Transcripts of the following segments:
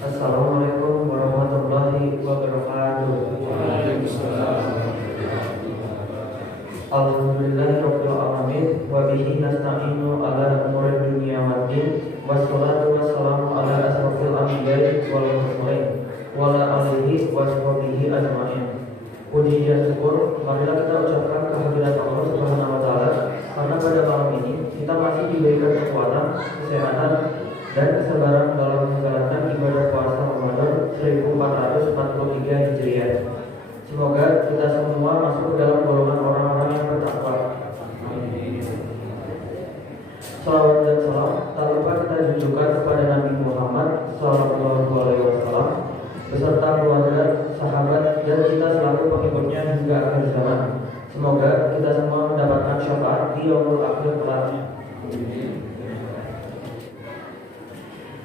Assalamualaikum warahmatullahi wabarakatuh. Alhamdulillahirabbil alamin wa bihi nasta'inu ala umuri dunya waddin wassalatu wassalamu ala asrofil anbiya'i wal mursalin wa ala alihi wa sahbihi ajma'in. Puji dan syukur marilah kita ucapkan kehadirat Allah Subhanahu wa taala karena pada malam ini kita masih diberikan kekuatan, kesehatan dan kesabaran dalam menjalankan ibadah puasa Ramadan 1443 Hijriah. Semoga kita semua masuk ke dalam golongan orang-orang yang bertakwa. Salawat dan salam tak lupa kita junjungkan kepada Nabi Muhammad SAW beserta keluarga, sahabat dan kita selalu pengikutnya hingga akhir zaman. Semoga kita semua mendapatkan syafaat di yaumul akhir kelak.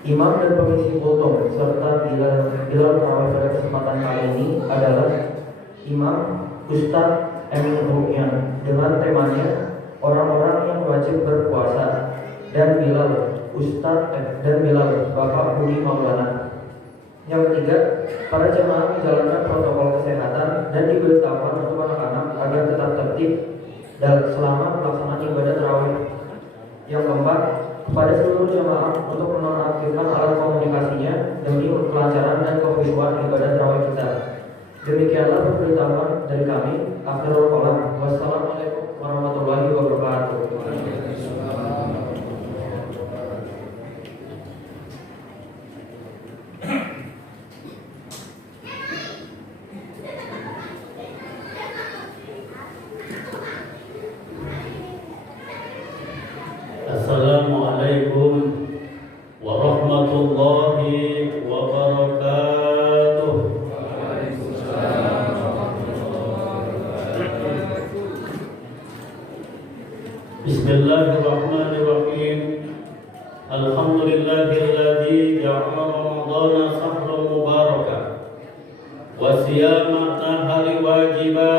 Imam dan pengisi kultum serta Bilal Tarawih pada kesempatan kali ini adalah Imam Ustadz Emin Ruqyan dengan temanya orang-orang yang wajib berpuasa, dan Bilal Bapak Budi Maulana. Yang ketiga, para jemaah menjalankan protokol kesehatan dan diberitahukan untuk anak-anak agar tetap tertib dan selama pelaksanaan ibadah tarawih. Yang keempat, kepada seluruh jemaah untuk menonaktifkan alat komunikasinya demi kelancaran dan kekhusyuan ibadah tarawih kita. Demikianlah pemberitahuan dari kami. Akhirul kalam. Wassalamualaikum warahmatullahi wabarakatuh. Assalamualaikum warahmatullahi wabarakatuh. Bismillahirrahmanirrahim. Alhamdulillahilladzi ja'ala Ramadana shahran mubarakan wa siyama nahari wajiba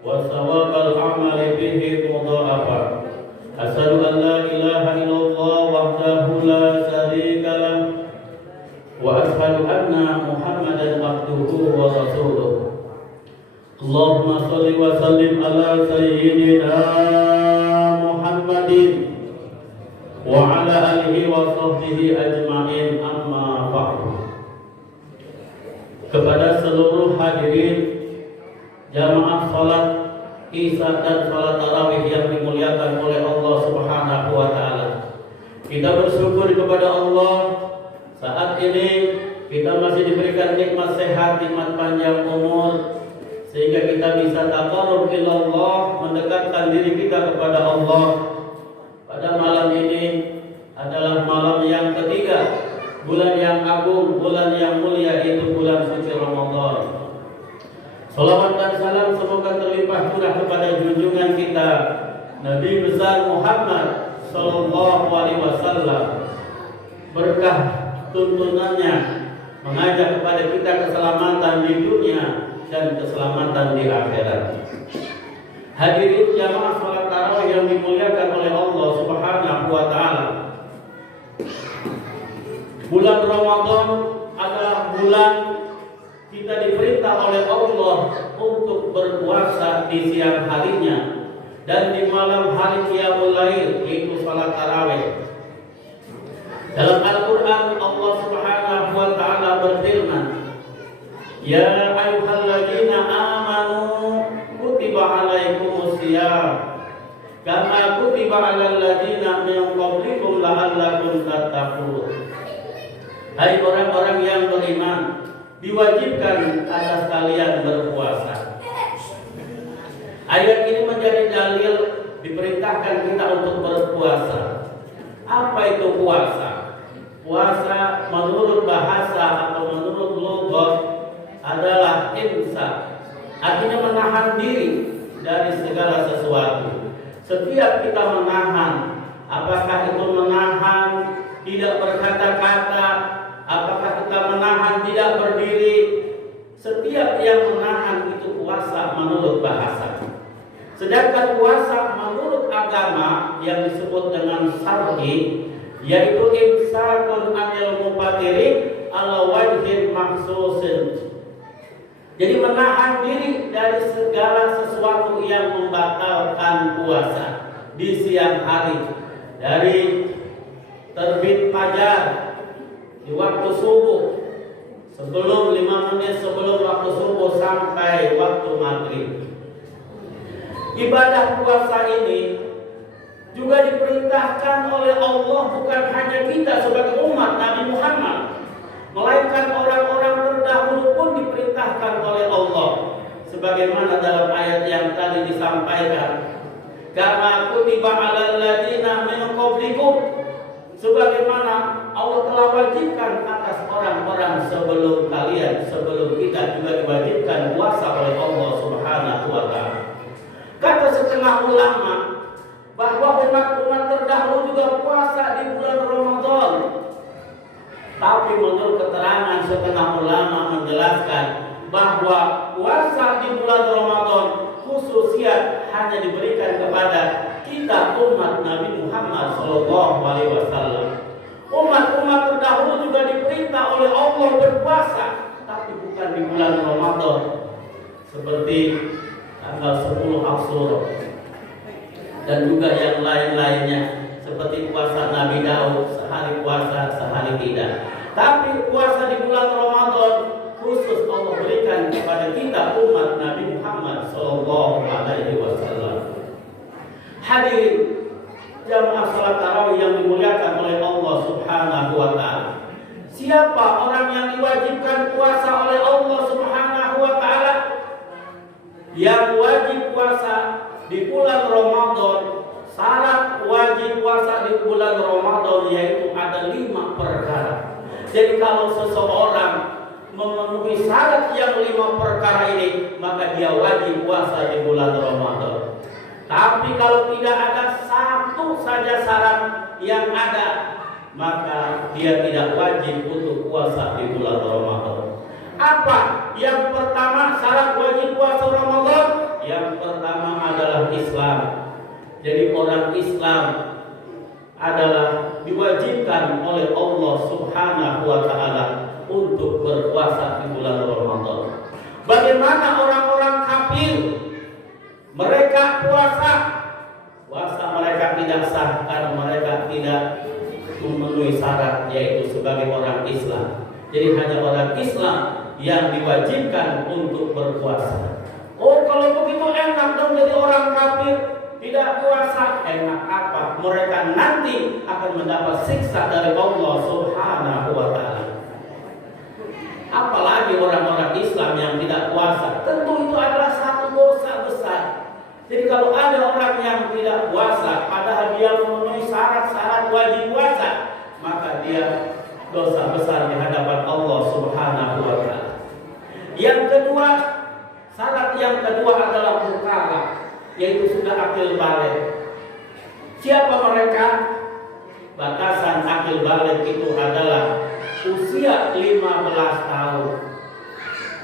wa thawabal amali bihi mudha'afa. Asyhadu an la ilaha illallah wahdahu la syarika lah wa asyhadu anna Muhammadan abduhu wa rasuluh. Allahumma shalli wa sallim ala sayyidina Muhammadin wa ala alihi wa sahbihi ajma'in, amma ba'du. Kepada seluruh hadirin jamaah salat Isya dan salat tarawih yang dimuliakan oleh Allah Subhanahu wa taala, kita bersyukur kepada Allah saat ini kita masih diberikan nikmat sehat, nikmat panjang umur, sehingga kita bisa taqarrub ilallah, mendekatkan diri kita kepada Allah. Pada malam ini adalah malam yang ketiga, bulan yang agung, bulan yang mulia, itu bulan suci Ramadan. Salawat dan salam semoga terlimpah curah kepada junjungan kita Nabi besar Muhammad sallallahu alaihi wasallam. Berkah tuntunannya mengajak kepada kita keselamatan di dunia dan keselamatan di akhirat. Hadirin jamaah salat tarawih yang dimuliakan oleh Allah Subhanahu wa taala. Bulan Ramadan adalah bulan kita diperintah oleh Allah untuk berpuasa di siang harinya dan di malam hari qiyamul lail, yaitu salat tarawih. Dalam Al-Qur'an Allah Subhanahu wa taala berfirman, "Ya ayyuhalladzina amanu kutiba alaikumus shiyam kama kutiba alal ladzina min qablikum la'allakum tattaqun." Hai orang-orang yang beriman, diwajibkan atas kalian berpuasa. Ayat ini menjadi dalil diperintahkan kita untuk berpuasa. Apa itu puasa? Puasa menurut bahasa atau menurut lughat adalah imsak. Artinya menahan diri dari segala sesuatu. Setiap kita menahan, apakah itu menahan tidak berkata-kata, apakah kita menahan tidak berdiri, setiap yang menahan itu puasa menurut bahasa. Sedangkan puasa menurut agama yang disebut dengan syar'i, yaitu imsakun anil mufatiri ala wajhin mahsusin. Jadi menahan diri dari segala sesuatu yang membatalkan puasa di siang hari, dari terbit fajar di waktu subuh, sebelum 5 menit sebelum waktu subuh sampai waktu maghrib. Ibadah puasa ini juga diperintahkan oleh Allah bukan hanya kita sebagai umat Nabi Muhammad, melainkan orang-orang terdahulu pun diperintahkan oleh Allah. Sebagaimana dalam ayat yang tadi disampaikan, kama kutiba 'alal ladzina min qablikum, sebagaimana Allah telah wajibkan atas orang-orang sebelum kalian, sebelum kita juga diwajibkan puasa oleh Allah Subhanahu wa taala. Kata setengah ulama bahwa umat-umat terdahulu juga puasa di bulan Ramadan. Tapi menurut keterangan setengah ulama menjelaskan bahwa puasa di bulan Ramadan khususnya hanya diberikan kepada kita umat Nabi Muhammad SAW. Umat-umat terdahulu juga diperintah oleh Allah berpuasa, tapi bukan di bulan Ramadan, seperti tanggal 10 Ashura dan juga yang lain-lainnya, seperti puasa Nabi Daud, sehari puasa sehari tidak. Tapi puasa di bulan Ramadan khusus Allah berikan kepada kita umat Nabi Muhammad SAW. Hadirin jamaah salat tarawih yang dimuliakan oleh Allah Subhanahu wa taala. Siapa orang yang diwajibkan puasa oleh Allah Subhanahu wa taala? Yang wajib puasa di bulan Ramadan, syarat wajib puasa di bulan Ramadan yaitu ada 5 perkara. Jadi kalau seseorang memenuhi syarat yang 5 perkara ini, maka dia wajib puasa di bulan Ramadan. Tapi kalau tidak ada satu saja syarat yang ada, maka dia tidak wajib untuk puasa di bulan Ramadan. Apa? Yang pertama syarat wajib puasa Ramadan, yang pertama adalah Islam. Jadi orang Islam adalah diwajibkan oleh Allah Subhanahu wa taala untuk berpuasa di bulan Ramadan. Bagaimana orang-orang kafir? Mereka puasa mereka tidak sah karena mereka tidak memenuhi syarat yaitu sebagai orang Islam. Jadi hanya orang Islam yang diwajibkan untuk berpuasa. Oh, kalau begitu enak dong jadi orang kafir tidak puasa. Enak apa? Mereka nanti akan mendapat siksa dari Allah Subhanahu wa taala. Apalagi orang-orang Islam yang tidak puasa, tentu itu adalah satu dosa besar. Jadi kalau ada orang yang tidak puasa padahal dia memenuhi syarat-syarat wajib puasa, maka dia dosa besar di hadapan Allah Subhanahu wa taala. Yang kedua, syarat yang kedua adalah mukallaf, yaitu sudah akil balik. Siapa mereka? Batasan akil balik itu adalah usia 15 tahun.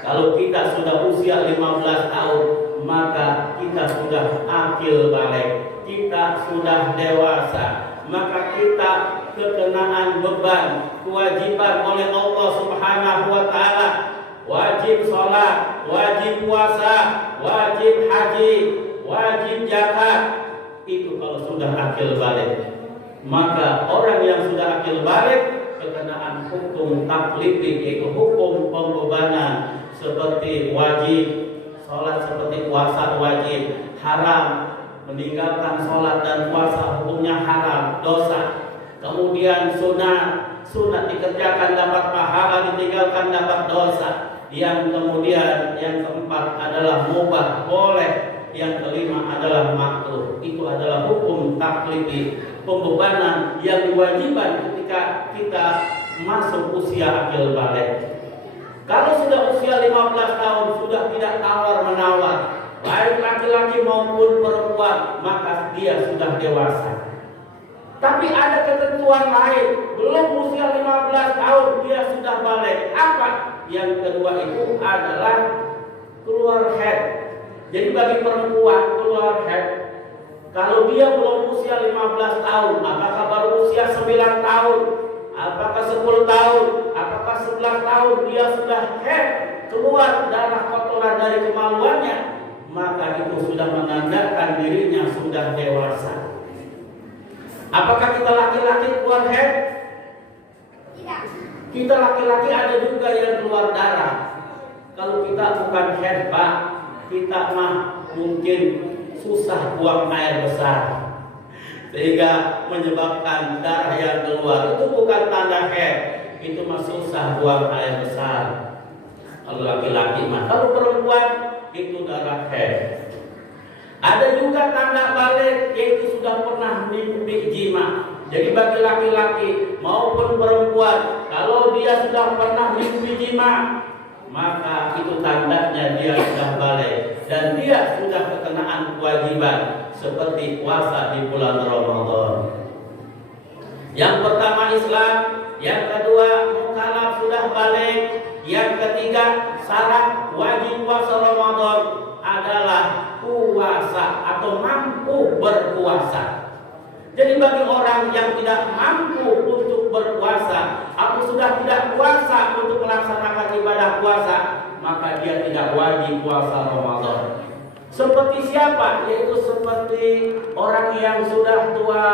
Kalau kita sudah usia 15 tahun, maka kita sudah akil balik, kita sudah dewasa, maka kita kekenaan beban, kewajiban oleh Allah Subhanahu wa taala, wajib sholat, wajib puasa, wajib haji, wajib zakat. Itu kalau sudah akil balik. Maka orang yang sudah akil balik kekenaan hukum taklifi, yaitu hukum pembebanan seperti wajib sholat, seperti puasa wajib, haram meninggalkan sholat dan puasa hukumnya haram, dosa. Kemudian sunat dikerjakan dapat pahala, ditinggalkan dapat dosa. Yang kemudian yang keempat adalah mubah, boleh. Yang kelima adalah makruh. Itu adalah hukum taklifi, pembebanan yang diwajibkan ketika kita masuk usia akil balik. Kalau sudah usia 15 tahun sudah tidak tawar-menawar, baik laki-laki maupun perempuan, maka dia sudah dewasa. Tapi ada ketentuan lain, belum usia 15 tahun dia sudah balik. Apa? Yang kedua itu adalah keluar haid. Jadi bagi perempuan keluar haid, kalau dia belum usia 15 tahun, apakah baru usia 9 tahun, apakah 10 tahun, apakah apa 11 tahun dia sudah head, keluar darah kotoran dari kemaluannya, maka itu sudah menandakan dirinya sudah dewasa. Apakah kita laki-laki keluar head? Tidak. Kita laki-laki ada juga yang keluar darah. Kalau kita bukan head, Pak, kita mah mungkin susah buang air besar, sehingga menyebabkan darah yang keluar. Itu bukan tanda head, itu mah susah buang air besar. Kalau laki-laki mah, kalau perempuan itu darah head. Ada juga tanda balik, yaitu sudah pernah mimpi jima. Jadi bagi laki-laki maupun perempuan, kalau dia sudah pernah mimpi jima, maka itu tandanya dia sudah balik dan dia sudah kekenaan kewajiban seperti puasa di bulan Ramadan. Yang pertama Islam, yang kedua mukallaf sudah balik, yang ketiga syarat wajib puasa Ramadan adalah puasa atau mampu berpuasa. Jadi bagi orang yang tidak mampu untuk berpuasa atau sudah tidak puasa untuk melaksanakan ibadah puasa, maka dia tidak wajib puasa Ramadan. Seperti siapa? Yaitu seperti orang yang sudah tua,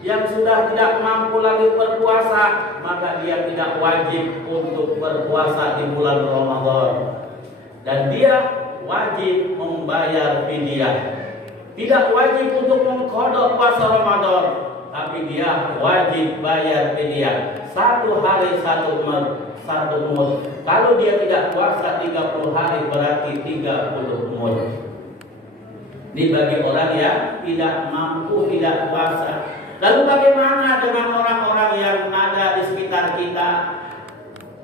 yang sudah tidak mampu lagi berpuasa, maka dia tidak wajib untuk berpuasa di bulan Ramadan. Dan dia wajib membayar fidyah. Tidak wajib untuk mengqadha puasa Ramadan, tapi dia wajib bayar fidyah. 1 hari 1 mud. Kalau dia tidak puasa 30 hari berarti 30 mud. Ini bagi orang yang tidak mampu tidak puasa. Lalu bagaimana dengan orang-orang yang ada di sekitar kita?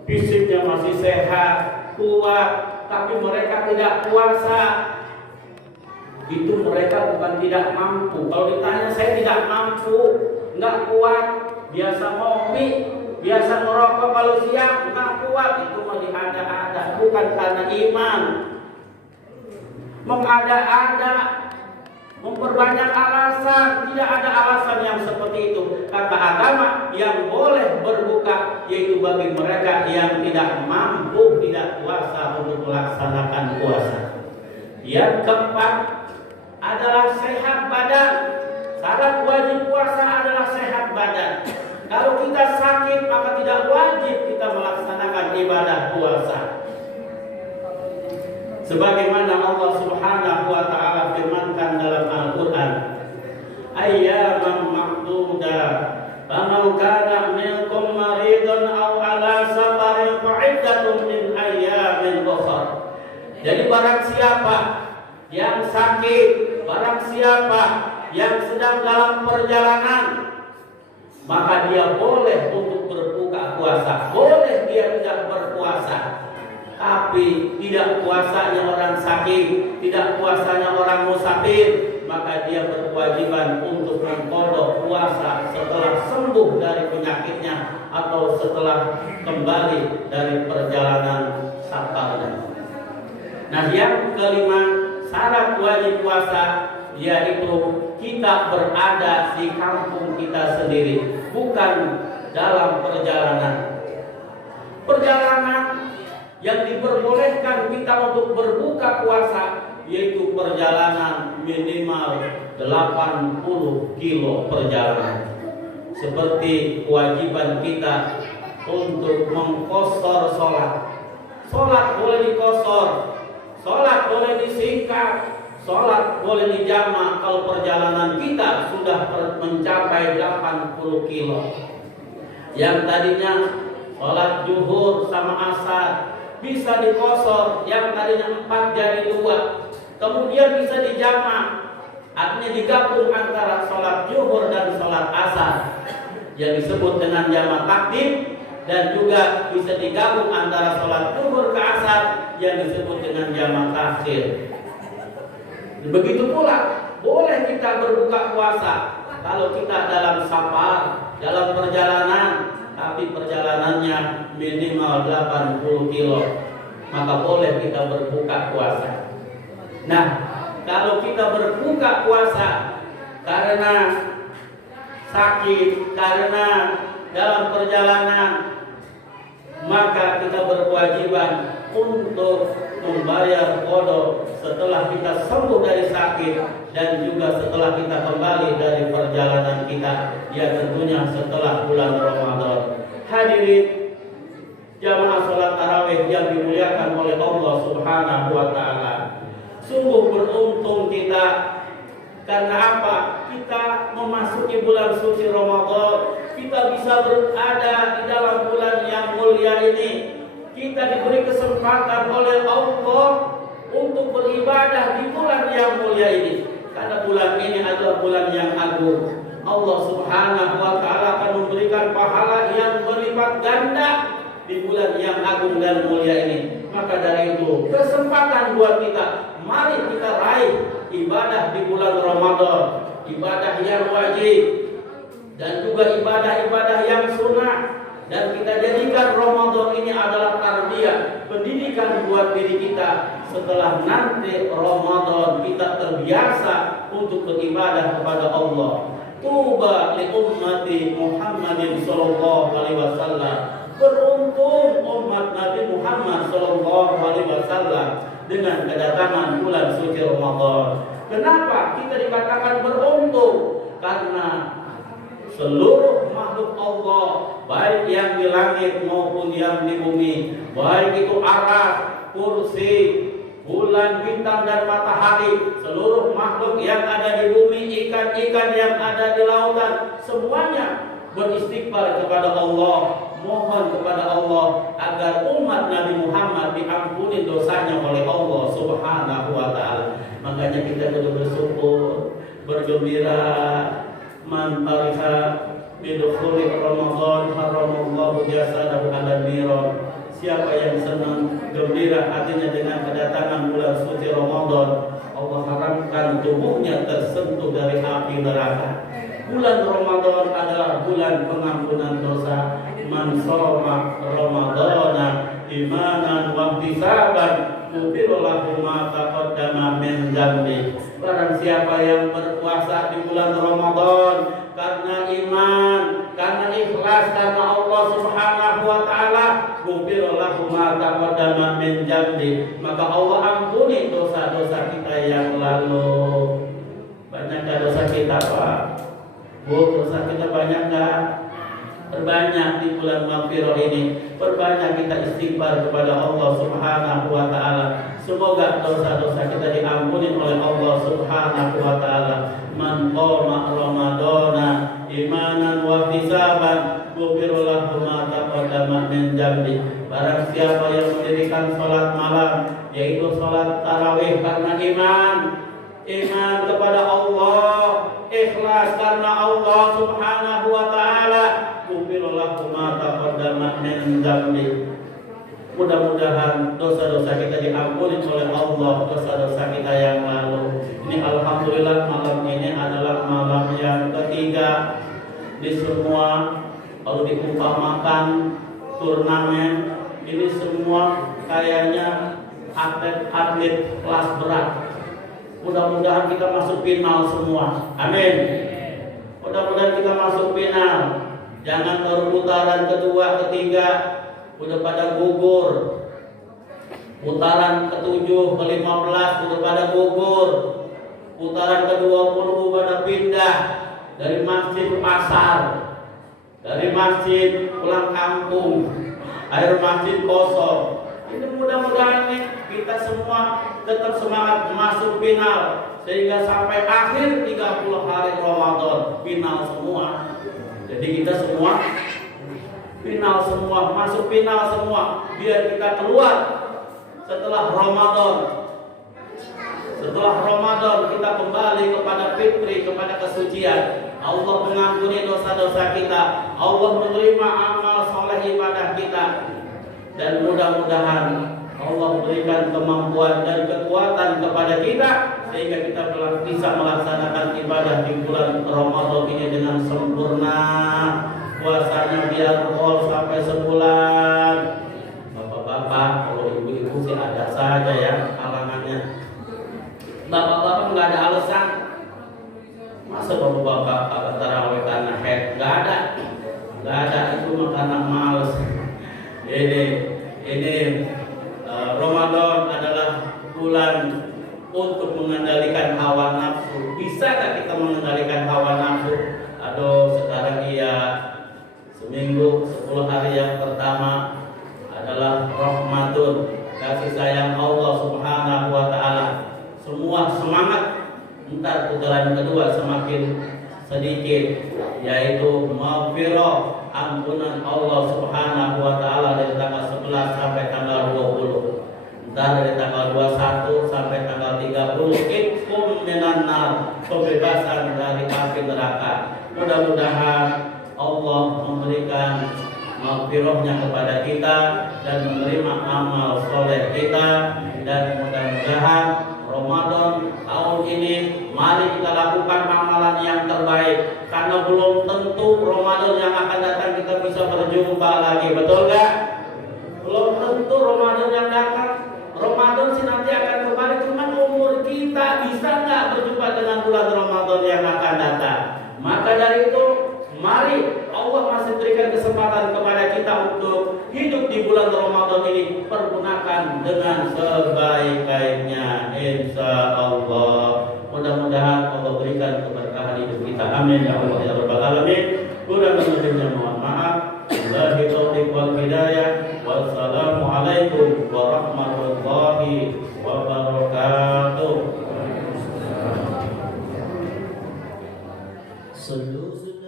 Fisiknya masih sehat, kuat, tapi mereka tidak puasa. Itu mereka bukan tidak mampu. Kalau ditanya saya tidak mampu, nggak kuat, biasa ngopi, biasa merokok kalau siang, nggak kuat, itu mah diada-ada, bukan karena iman. Mengada-ada, memperbanyak alasan, tidak ada alasan yang seperti itu. Kata agama yang boleh berbuka yaitu bagi mereka yang tidak mampu tidak puasa untuk melaksanakan puasa. Yang keempat adalah sehat badan. Syarat wajib puasa adalah sehat badan. Kalau kita sakit maka tidak wajib kita melaksanakan ibadah puasa. Sebagaimana Allah Subhanahu wa taala firmankan dalam Al-Qur'an, ayyaman ma'duda, faman kana minkum maridun aw ala safarin fa'iddatun min ayyamin ukhra. Jadi barang siapa yang sakit, barang siapa yang sedang dalam perjalanan, maka dia boleh untuk berbuka puasa. Boleh dia tidak berpuasa. Tapi tidak puasanya orang sakit, tidak puasanya orang musafir, maka dia berkewajiban untuk mengqadha puasa setelah sembuh dari penyakitnya atau setelah kembali dari perjalanan safarnya. Nah, yang kelima, syarat wajib puasa yaitu kita berada di kampung kita sendiri, bukan dalam perjalanan. Perjalanan yang diperbolehkan kita untuk berbuka puasa yaitu perjalanan minimal 80 kilo perjalanan. Seperti kewajiban kita untuk mengqashar sholat. Sholat boleh dikosor, sholat boleh disingkat, sholat boleh dijamak kalau perjalanan kita sudah mencapai 80 kilo. Yang tadinya sholat zuhur sama asar bisa dikosor, yang tadinya 4 jadi 2, kemudian bisa dijamak, artinya digabung antara sholat zuhur dan sholat asar yang disebut dengan jamak takdim, dan juga bisa digabung antara sholat zuhur ke asar yang disebut dengan jamak takhir. Begitu pula boleh kita berbuka puasa kalau kita dalam safar, dalam perjalanan, tapi perjalanannya minimal 80 kilo, maka boleh kita berbuka puasa. Nah, kalau kita berbuka puasa karena sakit, karena dalam perjalanan, maka kita berkewajiban untuk membayar qada setelah kita sembuh dari sakit dan juga setelah kita kembali dari perjalanan kita, ya tentunya setelah bulan Ramadan. Hadirin jamaah salat tarawih yang dimuliakan oleh Allah Subhanahu wa taala. Sungguh beruntung kita, karena apa? Kita memasuki bulan suci Ramadan, kita bisa berada di dalam bulan yang mulia ini. Kita diberi kesempatan oleh Allah untuk beribadah di bulan yang mulia ini. Karena bulan ini adalah bulan yang agung. Allah Subhanahu wa taala akan memberikan pahala yang berlipat ganda di bulan yang agung dan mulia ini. Maka dari itu, kesempatan buat kita, mari kita raih ibadah di bulan Ramadan, ibadah yang wajib dan juga ibadah-ibadah yang sunnah. Dan kita jadikan Ramadan ini adalah tarbiyah, pendidikan buat diri kita. Setelah nanti Ramadan kita terbiasa untuk beribadah kepada Allah. Tuba li ummati Muhammadin sallallahu alaihi wasallam. Beruntung umat Nabi Muhammad sallallahu alaihi wasallam dengan kedatangan bulan suci Ramadan. Kenapa kita dikatakan beruntung? Karena seluruh makhluk Allah, baik yang di langit maupun yang di bumi, baik itu aras, kursi, bulan, bintang dan matahari, seluruh makhluk yang ada di bumi, ikan-ikan yang ada di lautan, semuanya beristighfar kepada Allah, mohon kepada Allah agar umat Nabi Muhammad diampuni dosanya oleh Allah Subhanahu wa taala. Makanya kita kudu bersyukur, bergembira. Man tariha bidukhuli Ramadan haramallahu jasadahu ala niran. Siapa yang senang gembira hatinya dengan kedatangan bulan suci Ramadan, Allah haramkan tubuhnya tersentuh dari api neraka. Bulan Ramadan adalah bulan pengampunan dosa. Man shoma Ramadana imanan wa ihtisaban ghufira lahu ma taqaddama min dzambi. Barang siapa yang berpuasa di bulan Ramadan karena iman, karena ikhlas, karena Allah Subhanahu wa taala, ghufira lahu ma taqaddama min dzambi, maka Allah ampuni dosa-dosa kita yang lalu. Banyakkah dosa kita, Pak? Bu, dosa kita banyak enggak? Perbanyak di bulan Maghfirah ini, perbanyak kita istighfar kepada Allah Subhanahu wa taala. Semoga dosa-dosa kita diampuni oleh Allah Subhanahu wa taala. Man qama Ramadana imanan wa ihtisaban ghufira lahu ma taqaddama min dzambi. Barang siapa yang mendirikan salat malam, yaitu salat tarawih karena iman kepada Allah, ikhlas karena Allah Subhanahu wa taala, ghufira lahu ma taqaddama min dzambi. Mudah-mudahan dosa-dosa kita diampuni oleh Allah, dosa-dosa kita yang lalu. Ini alhamdulillah malam ini adalah malam yang ketiga di semua, kalau diumpamakan turnamen ini semua kayaknya atlet-atlet kelas berat. Mudah-mudahan kita masuk final semua. Amin. Mudah-mudahan kita masuk final. Jangan baru putaran kedua, ketiga udah pada gugur. Putaran ke-7, ke-15 udah pada gugur. Putaran ke-20 pada pindah dari masjid ke pasar, dari masjid pulang kampung, air masjid kosong. Ini mudah-mudahan nih kita semua tetap semangat masuk final sehingga sampai akhir 30 hari Ramadan final semua. Jadi kita semua final semua, masuk final semua, biar kita keluar setelah Ramadan. Setelah Ramadan kita kembali kepada fitri, kepada kesucian. Allah mengampuni dosa-dosa kita, Allah menerima amal soleh ibadah kita, dan mudah-mudahan Allah berikan kemampuan dan kekuatan kepada kita sehingga kita bisa melaksanakan ibadah di bulan Ramadan ini dengan sempurna. Puasanya biar full sampai sebulan. Bapak-bapak, kalau ibu-ibu sih ada saja ya halangannya. Bapak-bapak nggak ada alasan. Masa bapak-bapak kagak tarawih karena head? Nggak ada. Itu mah karena males. Ini Ramadan adalah bulan untuk mengendalikan hawa nafsu. Bisakah kita mengendalikan hawa nafsu? Aduh, sekarang iya seminggu 10 hari yang pertama adalah Ramadan, kasih sayang Allah Subhanahu wa taala. Semua semangat. Entar putaran kedua semakin sedikit, yaitu maghfirah, ampunan Allah Subhanahu wa taala dari tanggal 11 sampai tanggal 20. Entar dari tanggal 21 sampai tanggal 30 itqum minan nar, pembebasan dari api neraka. Mudah-mudahan Allah memberikan maghfirahnya kepada kita dan menerima amal soleh kita, dan mudah-mudahan Ramadan tahun ini mari kita lakukan amalan yang terbaik, karena belum tentu Ramadan yang akan datang kita bisa berjumpa lagi, betul nggak? Belum tentu Ramadan yang datang. Ramadan sih nanti akan kembali, cuma umur kita bisa nggak berjumpa dengan bulan Ramadan yang akan datang. Maka dari itu, mari Allah masih berikan kesempatan kepada kita untuk hidup di bulan Ramadan ini, pergunakan dengan sebaik-baiknya, insya Allah. Mudah-mudahan Allah berikan keberkahan hidup kita. Amin ya Allah ya Rabbal Alamin. Kurang lebihnya mohon maaf. Wabillahi taufiq wal hidayah. Wassalamualaikum warahmatullahi wabarakatuh. Solution